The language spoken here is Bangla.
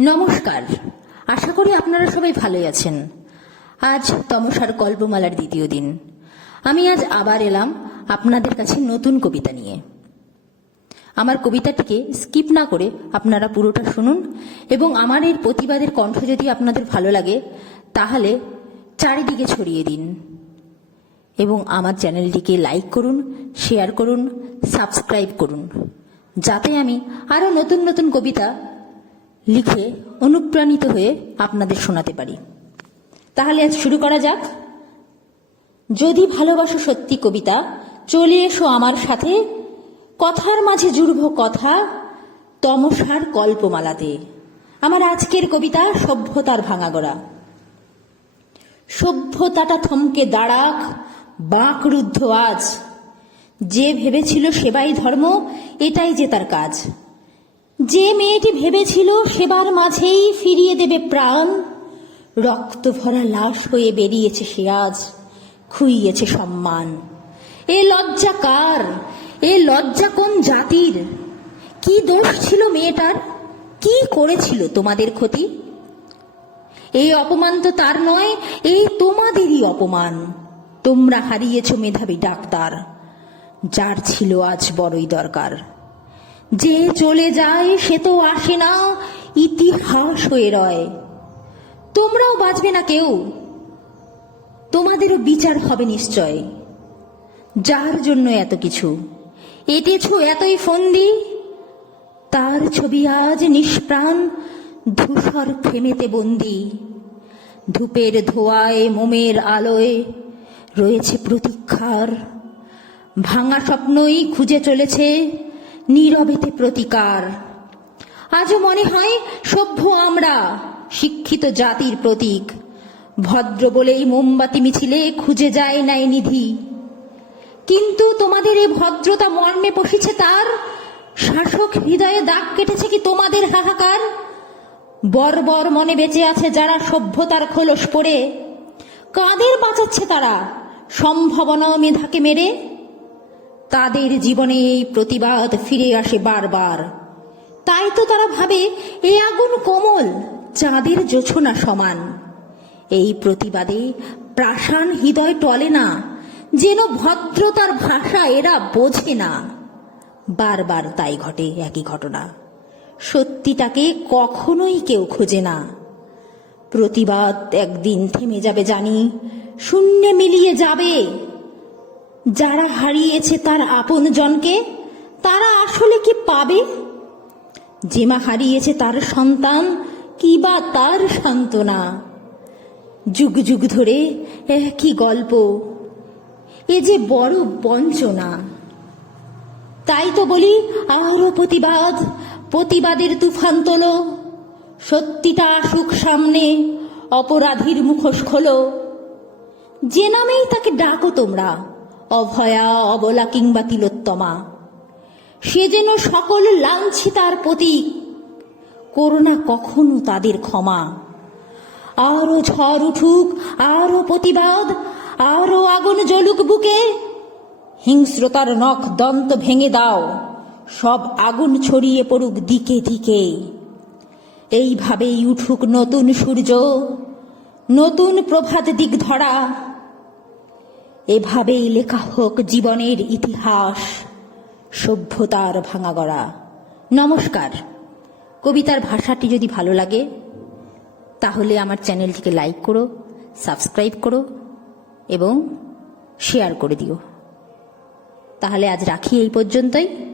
নমস্কার। আশা করি আপনারা সবাই ভালোই আছেন। আজ তমসার কল্পমালার দ্বিতীয় দিন। আমি আজ আবার এলাম আপনাদের কাছে নতুন কবিতা নিয়ে। আমার কবিতাটিকে স্কিপ না করে আপনারা পুরোটা শুনুন এবং আমার এই প্রতিবাদের কণ্ঠ যদি আপনাদের ভালো লাগে, তাহলে চারিদিকে ছড়িয়ে দিন। এবং আমার চ্যানেলটিকে লাইক করুন, শেয়ার করুন, সাবস্ক্রাইব করুন। যাতে আমি আরও নতুন নতুন কবিতা লিখে অনুপ্রাণিত হয়ে আপনাদের শোনাতে পারি। তাহলে আজ শুরু করা যাক। যদি ভালোবাসো সত্যি কবিতা, চলে এসো আমার সাথে। কথার মাঝে জুড়ব কথা, তমসার কল্পমালাতে। আমার আজকের কবিতা সভ্যতার ভাঙাগড়া। সভ্যতাটা থমকে দাঁড়াক বাঁকরুদ্ধ আজ। যে ভেবেছিল সেবাই ধর্ম, এটাই যে তার কাজ। যে মেয়েটি ভেবেছিল সেবার মাঝেই ফিরিয়ে দেবে প্রাণ, রক্ত ভরা লাশ হয়ে বেরিয়েছে সে আজ খুইয়েছে সম্মান। এ লজ্জা কার? এ লজ্জা কোন জাতির? কি দোষ ছিল মেয়েটার? কি করেছিল তোমাদের ক্ষতি? এই অপমান তো তার নয়, এই তোমাদেরই অপমান। তোমরা হারিয়েছ মেধাবী ডাক্তার, যার ছিল আজ বড়ই দরকার। যে চলে যায় সে তো আসে না, ইতিহাস হয়ে রয়। তোমরাও বাঁচবে না কেউ। তোমাদেরও বিচার হবে নিশ্চয়। যার জন্য এত কিছু? এটেছ এতই ফন্দি? তার ছবি আজ নিষ্প্রাণ, ধূসর ফেমেতে বন্দি। ধূপের ধোয়ায়, মোমের আলোয় রয়েছে প্রতীক্ষার। ভাঙা স্বপ্নই খুঁজে চলেছে। নীরবেতে প্রতিকার। আজও মনে হয় সভ্য আমরা, শিক্ষিত জাতির প্রতীক। ভদ্র বলেই মোমবাতি মিছিলে খুঁজে যায় নাই নিধি। কিন্তু তোমাদের এই ভদ্রতা মর্মে বসেছে তার? শাসক হৃদয়ে দাগ কেটেছে কি তোমাদের হাহাকার? বর্বর মনে বেঁচে আছে যারা সভ্যতার খোলস পড়ে। কাদের বাঁচাচ্ছে তারা? সম্ভাবনা মেধাকে মেরে। তাদের জীবনে এই প্রতিবাদ ফিরে আসে বারবার। তাই তো তারা ভাবে এই আগুন কোমল, চাঁদের জোছনা সমান। এই প্রতিবাদে প্রাসান হৃদয় টলে না, যেন ভদ্রতার ভাষা এরা বোঝে না। বারবার তাই ঘটে একই ঘটনা। সত্যিটাকে কখনোই কেউ খোঁজে না। প্রতিবাদ একদিন থেমে যাবে জানি, শূন্যে মিলিয়ে যাবে। যারা হারিয়েছে তার আপন জনকে, তারা আসলে কি পাবে? যে মা হারিয়েছে তার সন্তান, কি বা তার সান্ত্বনা? যুগ যুগ ধরে একই গল্প, এ যে বড় বঞ্চনা। তাই তো বলি, আরও প্রতিবাদ, প্রতিবাদের তুফান তোলো, সত্যিটা আসুক সামনে, অপরাধীর মুখোশ খোলো। যে নামেই তাকে ডাকো তোমরা অভয়া অবলা কিংবা তিলোত্তমা। সে যেন সকল লাঞ্ছিতার প্রতীক। করোনা কখনো তাদের ক্ষমা। আরও ঝড় উঠুক, আরও প্রতিবাদ, আরও আগুন জ্বলুক বুকে। হিংস্রতার নখ দন্ত ভেঙে দাও, সব আগুন ছড়িয়ে পড়ুক দিকে দিকে। এইভাবেই উঠুক নতুন সূর্য, নতুন প্রভাত দিক ধরা এভাবেই লেখা হোক জীবনের ইতিহাস। সভ্যতার ভাঙাগড়া নমস্কার। কবিতার ভাষাটি যদি ভালো লাগে, তাহলে আমার চ্যানেলটিকে লাইক করো, সাবস্ক্রাইব করো এবং শেয়ার করে দিও। তাহলে আজ রাখি এই পর্যন্তই।